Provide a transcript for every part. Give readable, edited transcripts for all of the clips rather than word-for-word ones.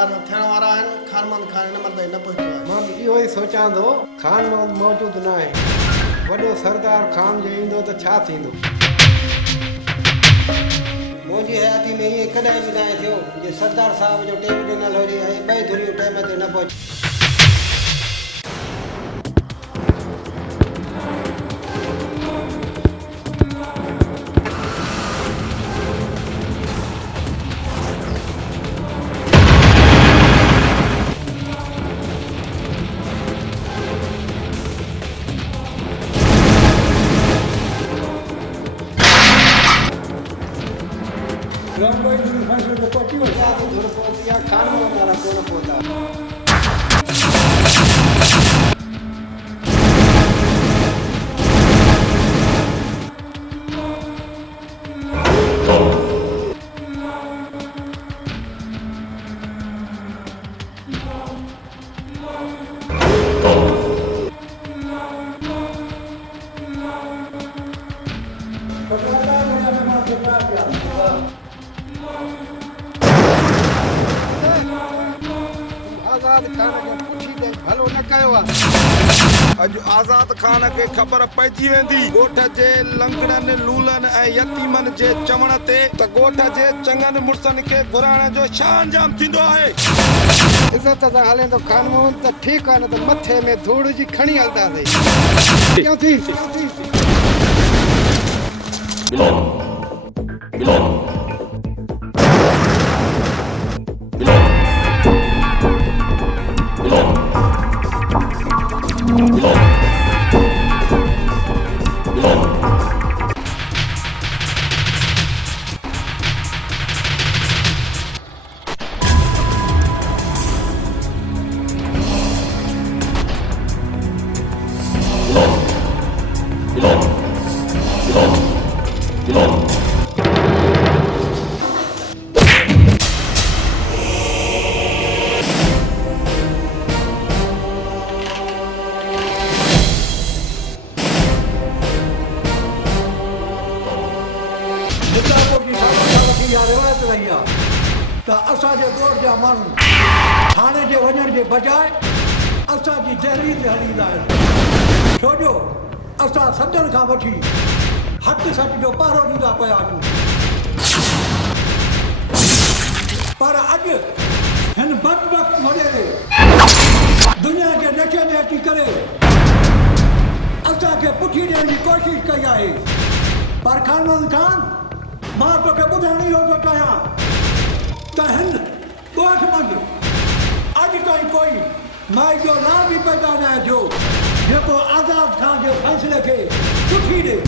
ॿार थियण वारा आहिनि खानमंद खान इन मर्द न पहुतो आहे। मां इहो ई सोचां थो खानमंद मौजूदु न आहे, वॾो सरदार खान जो ईंदो त छा थींदो। मुंहिंजी हयाती में ईअं कॾहिं बि न थियो जे सरदार साहिब जो टेम ॾिनल हुजे ऐं ॿई धुरियूं टाइम ते न पहुचे। खानमंद वारा कोन पहुता। आज़ाद खान खे पुछी ॾे भलो न कयो आहे। अॼु आज़ाद खान खे ख़बर पइजी वेंदी ॻोठ जे लंगड़नि लूलनि ऐं यतीमनि जे चवण ते त ॻोठ जे चङनि मुड़सनि खे घुराइण जो छा अंजाम थींदो आहे। इज़त सां हले थो खानमंद त ठीकु आहे, न त मथे में धूड़ जी खणी हलंदासीं। क्यों थी रिवायत रही आहे त असांजे ॻोठ जा माण्हू थाणे जे वञण जे बजाए असांजी दहली ते हलींदा आहिनि, छो जो असां सदन खां वठी हथ सच जो पहरो ॾींदा पिया आहियूं। पर अॼु हिन बदबख्त वॾेरे दुनिया जे नशे में अची करे असांखे पुठी ॾियण जी कोशिशि कई आहे। पर खानमंद खान, मां तोखे ॿुधाइण इहो थो चाहियां त हिन ॻोठ मंझि अॼु ताईं कोई माई जो नाम बि पैदा न थियो जेको आज़ाद खान जे फ़ैसिले खे पुठी ॾे।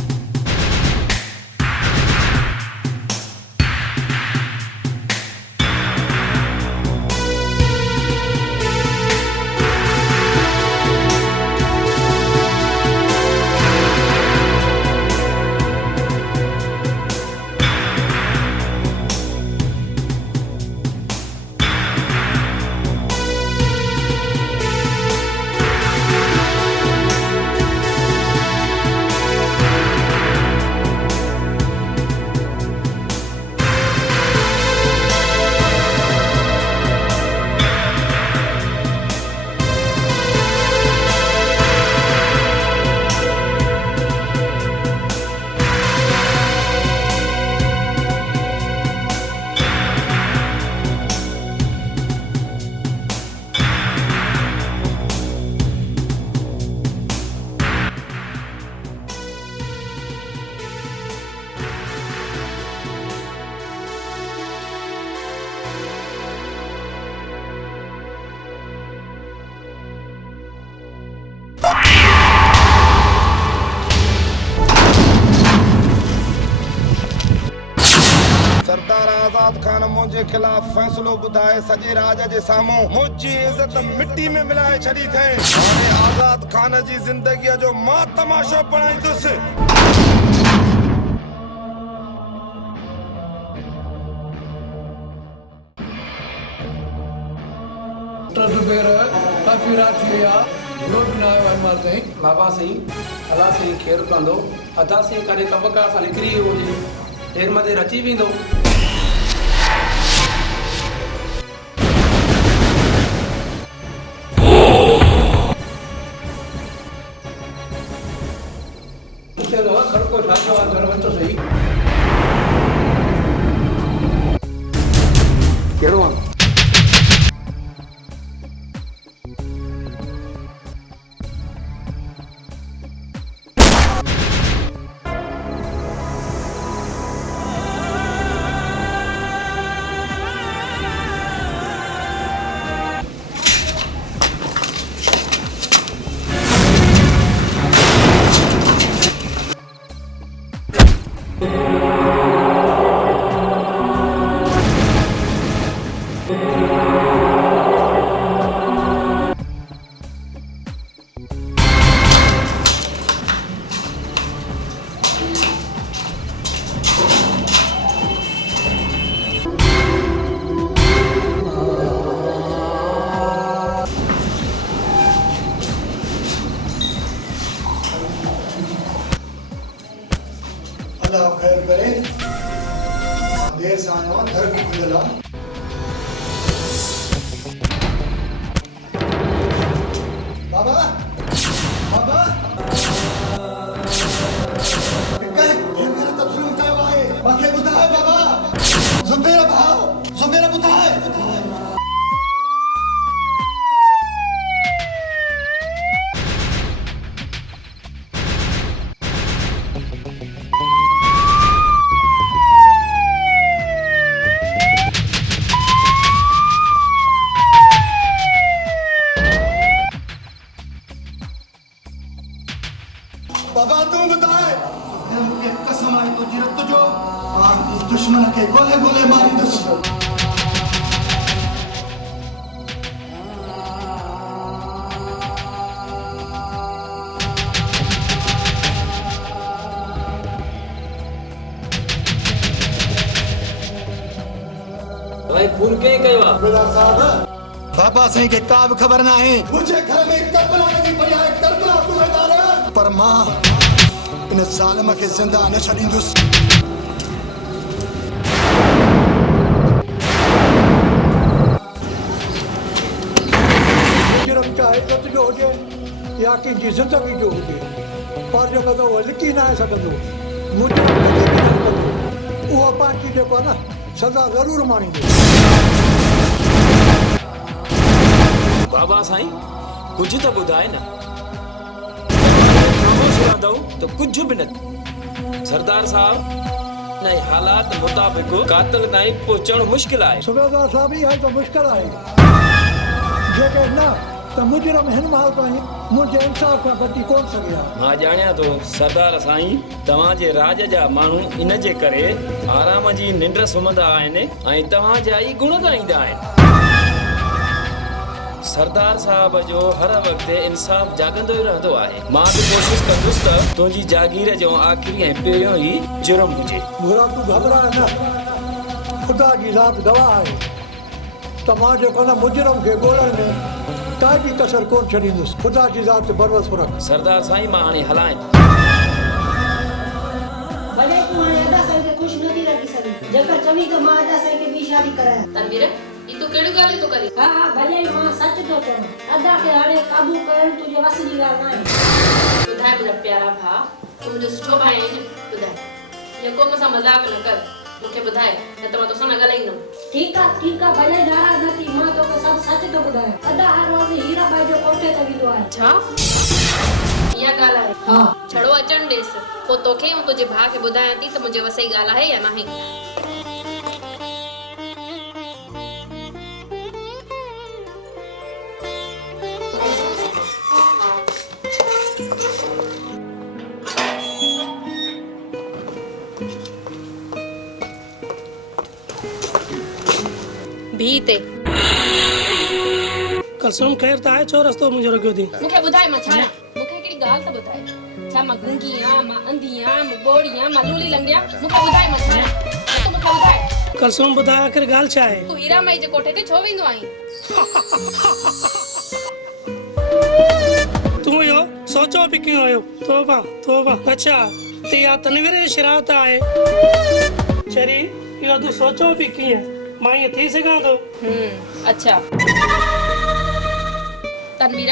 सरदार आज़ाद खान मुंहिंजे ख़िलाफ़ फ़ैसिलो ॿुधाए सॼे राज जे साम्हूं मुंहिंजी इज़त मिटी में मिलाए छॾी अथई। हाणे आज़ाद खान जी ज़िंदगीअ जो मां तमाशो बणाईंदुसि। काफ़ी रात थी वई आहे, रोड न आयो आहे माल ताईं। बाबा साईं अलाह साईं ख़ैरु कंदो, अदा साईं कॾहिं कबकार सां निकिरी वियो हुजे, देरि मथे अची वेंदो। को ठाचो आहे घर वञो सही कहिड़ो आहे अल्लाह खैर करे देर से आया हूं घर भी खुला बाबा बाबा कहीं मेरे तो जुल्म कयो आहे मूंखे ॿुधाए बाबा ज़ुबैर भाउ ज़ुबैर ॿुधाए बाबा तू बताए मुझे कसम आई तो जिरत जो आप इस दुश्मन के गोले गोले मारी दस भाई फोन कहीं कयो आहे बाबा सही के का भी खबर ना है मुझे घर में करबला लगी पड़ी है करबला तू बेदार पर मां इन जालिम के जिंदा न छड़ींदुस जुर्म चाहे कत जो हुजे या कंहिंजी ज़िंदगी जो हुजे पर जेको त उहो लिकी न आहे सघंदो मुंहिंजो लिकी न कंदो उहो पंहिंजी जेको आहे न सज़ा ज़रूरु माणींदो बाबा साईं कुछ तो ॿुधाए न ख़ामोश रहंदव तो कुछ भी न सरदार साहब न हालात मुताबिक कातिल ताईं पहुचणु मुश्किल आहे सुबेदार साहब इहा त मुश्किल आहे जेके न त मुजरम हिन महिल ताईं मुंहिंजे इंसाफ़ खां बची कोन सघिया मां ॼाणियां थो सरदार साईं तव्हांजे राज जा माण्हू इन जे करे आराम जी निंड सुम्हंदा आहिनि ऐं तव्हांजा ई गुण ॻाईंदा आहिनि सरदार साहब जो हर वक्त इंसाफ़ जागंदो ई रहंदो आहे मां बि कोशिशि कंदुसि त तुंहिंजी जागीर जो आख़िरी ऐं पहिरियों ई जुर्म हुजे बुरा तूं घबराए न ख़ुदा जी ज़ात गवाह आहे त मां जेको न मुजरम खे ॻोल्हण में काई बि कसर कोन छॾींदुसि ख़ुदा जी ज़ात ते भरोसो रख सरदार साईं मां हाणे हलाए भले तूं हाणे अदा साईं खे ख़ुशि नथी रखी सघीं जेकर चवीं त मां अदा साईं खे ॿी शादी करायां तनवीर ई तू कहिड़ी ॻाल्हि थो करी हा हा भले मां सच थो चवां अदा खे हाणे क़ाबू करणु तुंहिंजे वस जी ॻाल्हि न आहे ॿुधाए मुंहिंजा प्यारा भाउ तूं मुंहिंजो सुठो भाई आहीं न ॿुधाए इहो को मूंसां मज़ाक न कर मूंखे ॿुधाए न त मां तोसां न ॻाल्हाईंदमि ठीकु आहे भले नाराज़ न थी मां तोखे सभु सच थो ॿुधायां अदा हर रोज़ हीरा भाई जो कोठे ते वेंदो आहे छा इहा ॻाल्हि आहे हा छड़ो अचण ॾेसि पोइ तोखे ऐं तुंहिंजे भाउ खे ॿुधायां थी त मुंहिंजे वस जी ॻाल्हि आहे या नाहे भी ते कसम ख़ैर त आहे छो रस्तो मुंहिंजो रखियो थी मूंखे ॿुधाए मां छा मूंखे हिकिड़ी ॻाल्हि त ॿुधाए छा मां गूंगी आहियां मां अंधी आहियां मां ॿोड़ी आहियां मां लूली लंगड़ी आहियां मूंखे ॿुधाए मां छा तूं मूंखे ॿुधाए कसम ॿुधाए आख़िर ॻाल्हि छा आहे तूं हीरा माई जे कोठे ते छो वेंदो आहीं तूं इहो सोचो बि कीअं हुयो तोबा तोबा अच्छा त इहा तनवीर जी शरारत आहे चरी इहो तूं सोचो बि कीअं मां ईअं थी सघां थो अच्छा तनवीर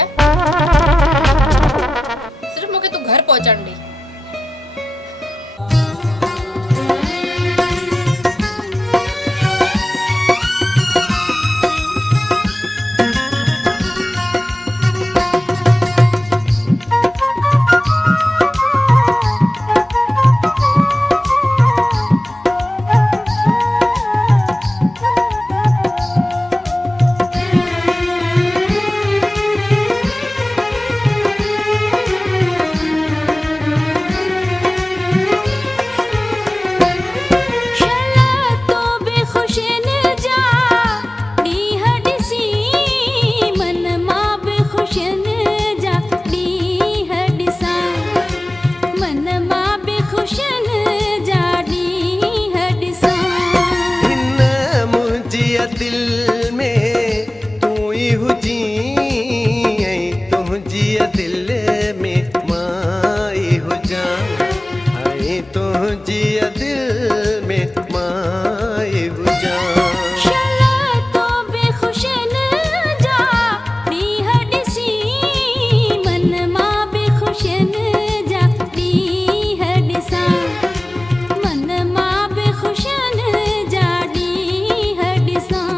सिर्फ मूंखे तूं घर पहुचण ॾे ख़ुशिन जा ॾींह ॾिसी मन मां बि ख़ुशिन जा ॾींह ॾिसां मन मां बि ख़ुशिन जा ॾींह ॾिसां हिन मुंहिंजी दिल में तूं ई हुजी ऐं तुंहिंजी दिल में मां ई हुजां ऐं तुंहिंजी दिल में मां ई हुजां शला तो बि ख़ुशिन जा ॾींह ॾिसी मन मां बि ख़ुशिन जा ॾींह ॾिसां मन मां बि ख़ुशिन जा ॾींह ॾिसां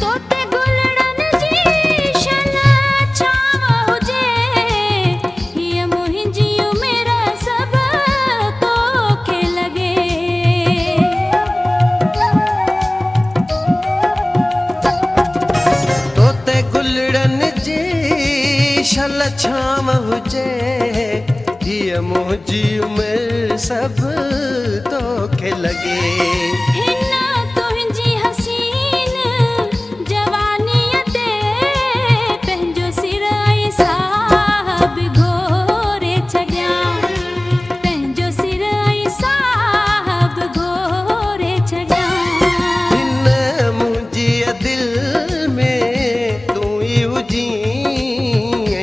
तोते गुलड़न जी शला छाव हुजे हीअ मुंहिंजी उमिरि सभु तोखे लॻे तोते गुलड़न जी शल छाम हुजे हीअ मुंहिंजी उमिरि सभु तोखे लॻे हिन तुंहिंजी हसीन जवानीअ ते पंहिंजो सिर ऐं साहब घोरे छॾियां पंहिंजो सिर ऐं साहब घोरे छॾियां हिन मुंहिंजी दिल में तूं ई हुजी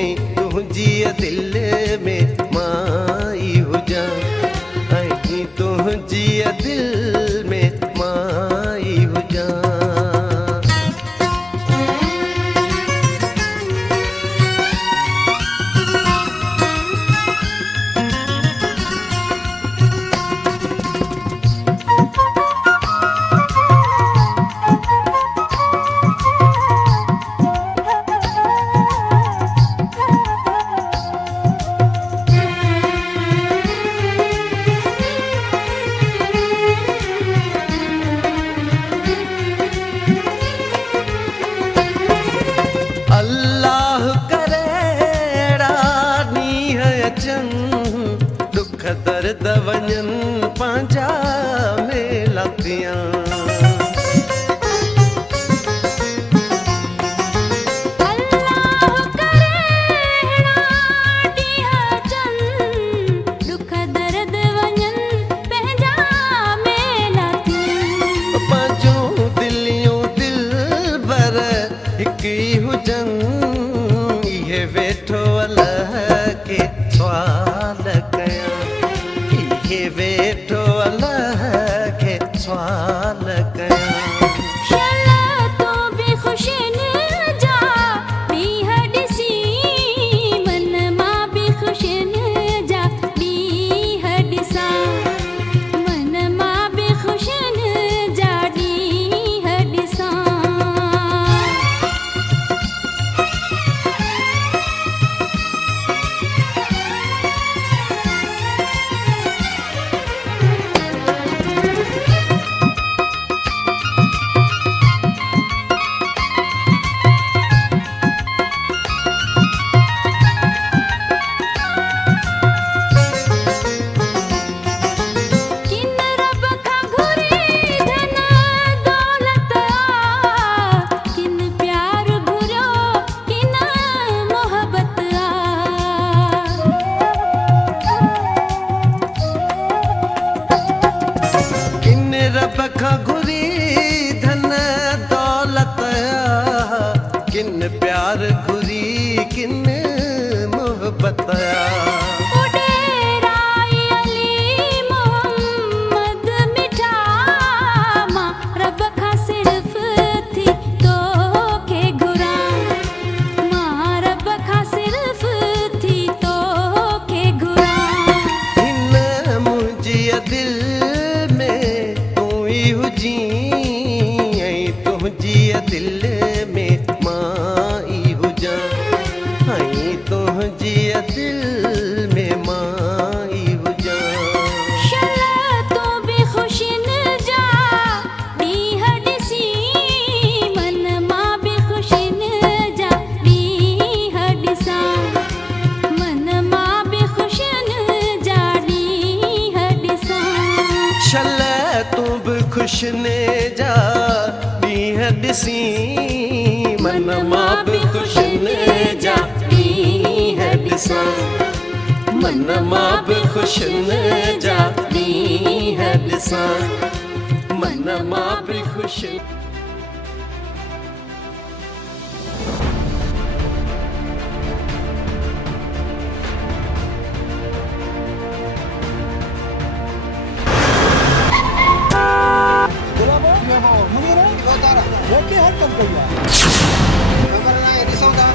ऐं तुंहिंजी दिल में मां ई हुजां ऐं तुंहिंजी दिल में मां ई हुजां अल्लाह करे ॾींहं अचनि दुख दर्द वञनि पंहिंजा मेला थियां अल्लाह करे ॾींहं अचनि दुख दर्द वञनि पंहिंजा मेला थियनि पंहिंजूं दिलियूं दिलबर हिकु ई हुजनि इहे वेठो अलाह खे सुवाल कयां इहे वेठो अलाह खे सुवाल कयां शला तो बि ख़ुशिन जा ॾींह ॾिसी मन मां बि ख़ुशिन जा ॾींह ॾिसां मन मां बि ख़ुशिन जा ॾींह ॾिसां किन रब खां घुरी धन दौलत आ किन प्यार घुरियो किन मोहबत किन रब खां घुरी धन दौलत किन प्यार घुरी किन मोहबत उडेराई अली मोहम्मद मिठा मां रब खां सिर्फ़ थी तोखे घुरां मां रब खां सिर्फ़ थी तोखे घुरां हिन मुंहिंजी दिल में तूं ई हुजी ऐं तुंहिंजी दिल में मां ई हुजां खुशने जा ॾींहं ॾिसी मन मां बि खुशने जा ॾींहं ॾिसां मन मां बि खुशने जा ॾींहं ॾिसां मन मां बि खुश रोटी हर कम कई आहे ख़बर न आहे ॾिसूं था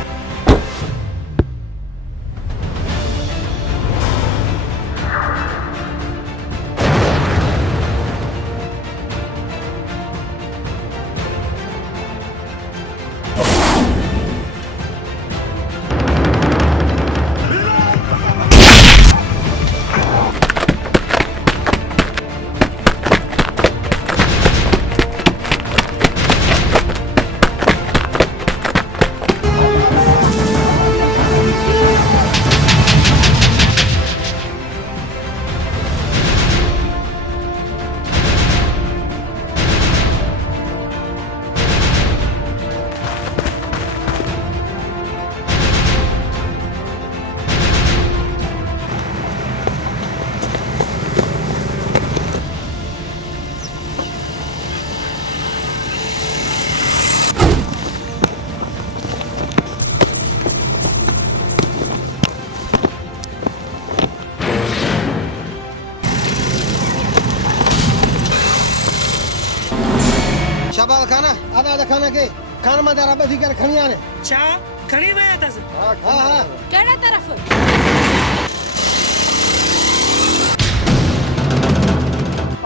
शाबाश खाना आधा आधा खाना के खान में जरा बधी कर खणी आने छा खणी विया अथसि हां हां कहिड़े तरफ़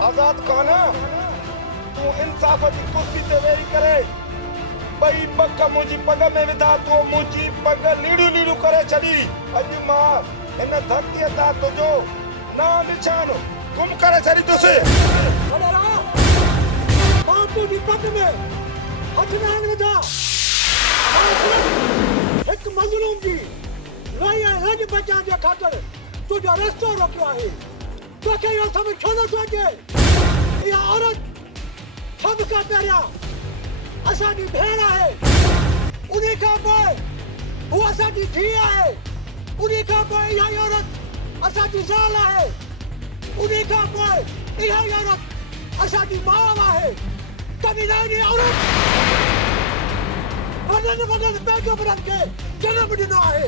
आज़ाद खाना तूं इंसाफ़ जी कुर्सी ते वेही करे ॿई पग मुंहिंजी पग में विधा तूं मुंहिंजी पग लीड़ियूं लीड़ियूं करे छॾी अॼु मां हिन धरतीअ तां तुंहिंजो नाम निशान गुम करे छॾींदुसि तुझी पग में हथ न विधा हिकु मज़लूम जी लई रज बचाइण जे ख़ातिर तुंहिंजो रस्तो रोकियो आहे तोखे इहो सम्झ छो नथो अचे इहा औरत सभ खां पहिरियां असांजी भेण आहे उन खां पोइ हू असांजी धीउ आहे उन खां पोइ इहा औरत असांजी ज़ाल आहे उन खां पोइ इहा औरत असांजी माउ आहे कमीनानी औरत वॾनि वॾनि पैगंबरनि खे जनम ॾिनो आहे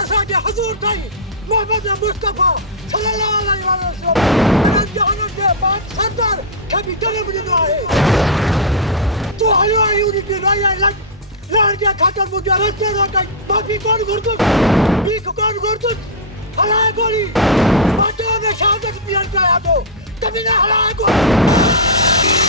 असांजे हज़ूर ताईं मोहम्मद मुस्तफ़ा सल्लल्लाहु अलैहि वसल्लम हिननि जहाननि जे बाद सरदार खे बि जनम ॾिनो आहे तूं हलियो आई उन खे लहण जे ख़ातिर मुंहिंजे रस्ते रोकाई माफ़ी कोन घुरंदुसि भीख कोन घुरंदुसि हलाए गोली मां तो में शहादत ॾियणु चाहियां थो कमीना हलाए गोली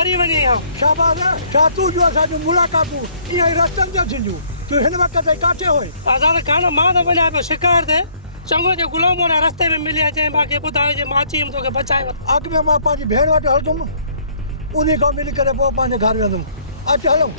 मरी वञे हा शाबाश छा तूं जो असांजूं मुलाक़ातूं ईअं ई रस्तनि ते थींदियूं तूं हिन वक़्त ताईं काथे हुई आज़ाद खान मां त वञा पियो शिकार ते चङो जो गुलाम वारा रस्ते में मिलिया चई मूंखे ॿुधायो जे मां अची वियुमि तोखे बचाए वरितो अॻु में मां पंहिंजी भेण वटि हलंदुमि उन खां मिली करे पोइ पंहिंजे घर वेंदुमि अचु हलूं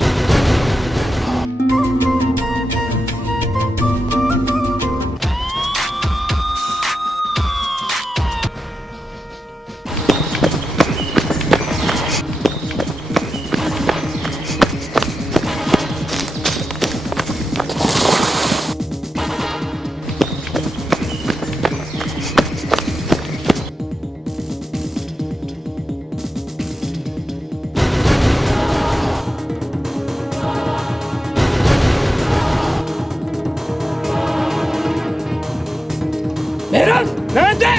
मेरा न दे।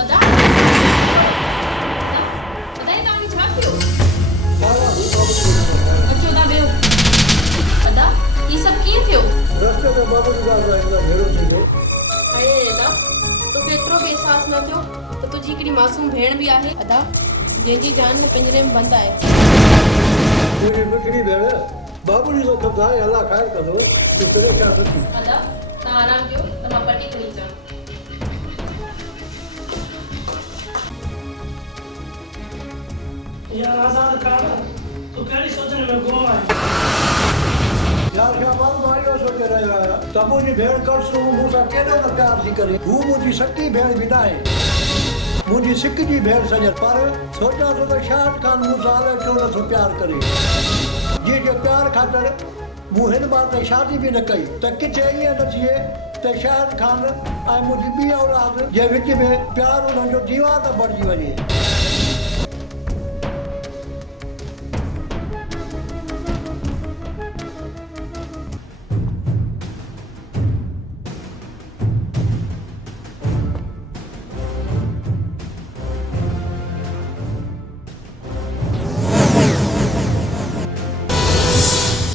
अदा बताइए तव्हांखे छा थियो? अचो तव्हां वेहो। अदा ही सभु कीअं थियो? रस्ते में बाबू जी बाबा हिकिड़ा भेड़ो थी वियो। अरे अदा तोखे एतिरो बि अहसासु न थियो त तुंहिंजी हिकिड़ी मासूम भेण बि आहे अदा जंहिंजी जान पिंजरे में बंदि आहे। मेरी मिठड़ी भेण बाबू जी तो खबदा है अल्लाह खैर करो तू परेशान न थी। अदा तव्हां आराम कयो त मां पटी खणी अचां। यार आजाद खान तू कहिड़ी सोचनि में गुम आहे? यार क्या बात मारियो सोचे रहियो आहियां त मुंहिंजी भेण करसू मूंसां केॾो न प्यार थी करे। हू मुंहिंजी सच्ची भेण बि न आहे, मुंहिंजी सिक जी भेण सॼे। पर सोचां थो त शाहिद खान मूंसां अलाए छो नथो प्यार करे। जंहिंजे प्यार ख़ातिर मूं हिन बार ताईं शादी बि न कई त किथे ईअं न थिए त शाहिद खान ऐं मुंहिंजी ॿी औलाद जे विच में प्यार उन्हनि जो दीवार न बणिजी वञे।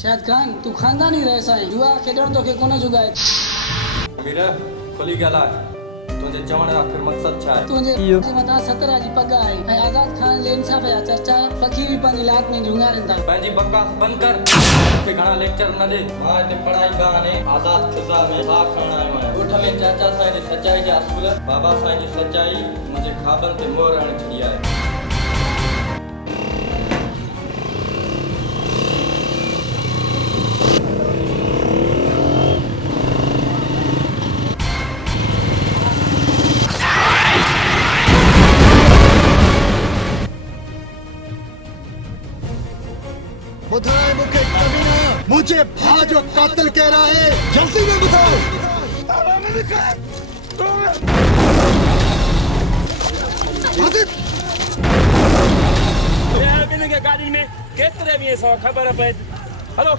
शाहिद खान तू खानदानी रहिसा आहे, जुआ खेॾण तोखे कोन जुगाए। मीर खुली ॻाल्हाए, तुंहिंजे चवण जो आख़िर मक़सदु छा आहे? तुंहिंजे मथां 17 जी पग आहे ऐं आज़ाद खान जे इंसाफ़ जा चर्चा पखी बि पंहिंजी लात में झुंगारनि था। पंहिंजी बकवास बंदि कर, मूंखे घणा लेक्चर न ॾे। मां हिते पढ़ाई बहाने आज़ाद ख़ुदा में भाउ खणणु आयो आहियां। ॻोठ में चाचा साईं जी सचाई जा असूल, बाबा साईं जी सचाई मुंहिंजे ख़ाबनि ते मोहर हणी छॾी आहे। बुधाए मुझे कमीना, मुझे भाई जो कातिल कह रहा है, जल्दी में बताओ। गाड़ी में केतरे भी सौ खबर पे। हेलो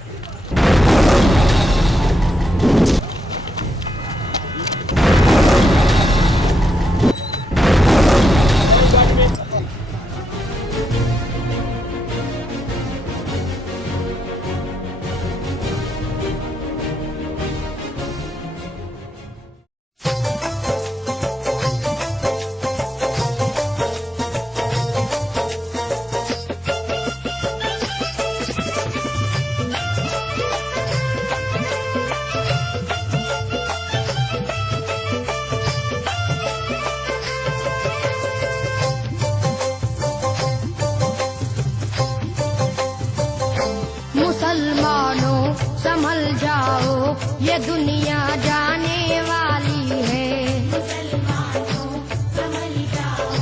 संभल जाओ ये दुनिया जाने वाली है। मुसलमानों संभल जाओ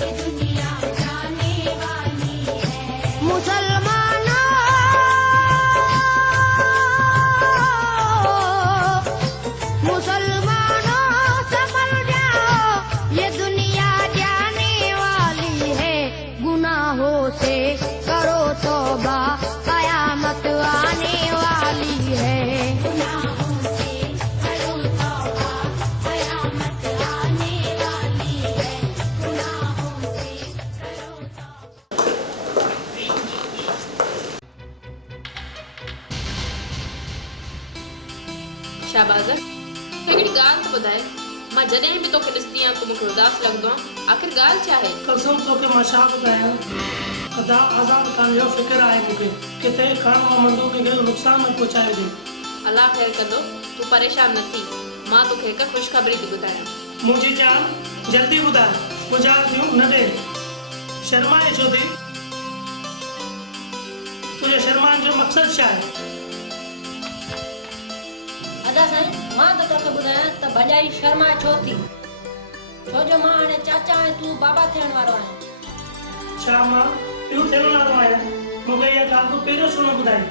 ये दुनिया जाने वाली है। मुसलमानों संभल जाओ ये दुनिया जाने वाली है। गुनाहों से करो तौबा कयामत आने वाली है। गुनाहों से करो तौबा कयामत आने वाली है। गुनाहों से करो तौबा। शाहबाज़ हिकिड़ी ॻाल्हि त ॿुधाए, मां जॾहिं बि तोखे ॾिसंदी आहियां तूं मूंखे उदास लॻंदो आहे। आख़िर ॻाल्हि छा आहे? कसम तोखे मां छा ॿुधायां, अदा आज़ाद खान जो फ़िक्र आहे मूंखे, किथे खान मंदो खे नुक़सान न पहुचाए ॾे। अलाह ख़ैर कंदो, तूं परेशान न थी। मां तोखे हिकु ख़ुशख़बरी थी ॿुधायां। मुंहिंजी जान जल्दी ॿुधाए, गुज़ार थियूं न ॾे। शर्माए छो थी? तुंहिंजे शर्माइण जो मक़सदु छा आहे? अदा साईं, मां त तोखे ॿुधायां त भॼाई शर्मा छो थी, छो जो मां हाणे चाचा ऐं तूं बाबा थियण वारो आहियां। छा मां पियो थियण वारो आहियां? मूंखे इहा ॻाल्हि तूं पहिरियों छो न ॿुधाई?